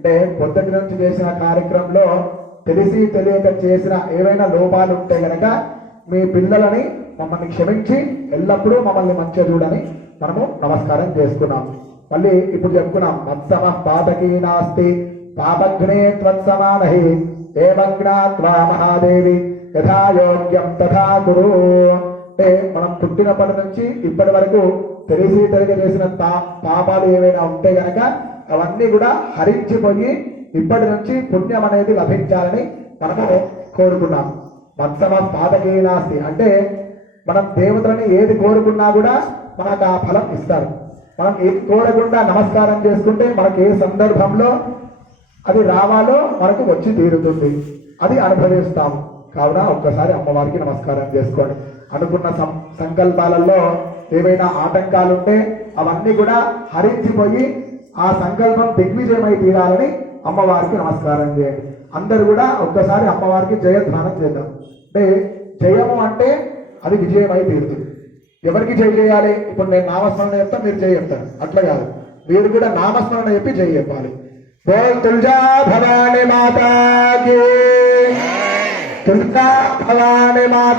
అంటే పొద్దుటి నుంచి చేసిన కార్యక్రమంలో తెలిసి తెలియక చేసిన ఏవైనా లోపాలు ఉంటే గనక మీ పిల్లలని మమ్మల్ని క్షమించి ఎల్లప్పుడూ మమ్మల్ని మంచిగా చూడని మనము నమస్కారం చేసుకున్నాం. మళ్ళీ ఇప్పుడు చెప్పుకున్నాం, మత్సమ పాతకీ నాస్తి పాపఘ్నే త్వత్సమానహి ఏమగ్నాత్వా మహాదేవి యథాయోగ్యం తథా గురు. అంటే మనం పుట్టినప్పటి నుంచి ఇప్పటి వరకు తెలిసి తెలియక చేసిన పాపాలు ఏవైనా ఉంటే గనక అవన్నీ కూడా హరించిపోయి ఇప్పటి నుంచి పుణ్యం అనేది లభించాలని మనము కోరుకున్నాం. మత్సమ పాతకీ నాస్తి అంటే మనం దేవతలని ఏది కోరుకున్నా కూడా మనకు ఆ ఫలం ఇస్తారు. మనం ఏది కోరకుండా నమస్కారం చేసుకుంటే మనకి ఏ సందర్భంలో అది రావాలో మనకు వచ్చి తీరుతుంది, అది అనుభవిస్తాము. కావున ఒక్కసారి అమ్మవారికి నమస్కారం చేసుకోండి. అనుకున్న సంకల్పాలలో ఏవైనా ఆటంకాలు ఉంటే అవన్నీ కూడా హరించిపోయి ఆ సంకల్పం దిగ్విజయమై తీరాలని అమ్మవారికి నమస్కారం చేయండి. అందరూ కూడా ఒక్కసారి అమ్మవారికి జయధ్వానం చేద్దాం. అంటే జయము అంటే అది విజయమై తీరుతుంది. ఎవరికి జయ చేయాలి? ఇప్పుడు నేను నామస్మరణ చెప్తా, మీరు జయ చెప్తారు, అట్లా కాదు. మీరు కూడా నామస్మరణ చెప్పి జయ చెప్పాలి. బోల్ తుల్జా భవాని మాతాకి, తుల్జా భవాని మాత.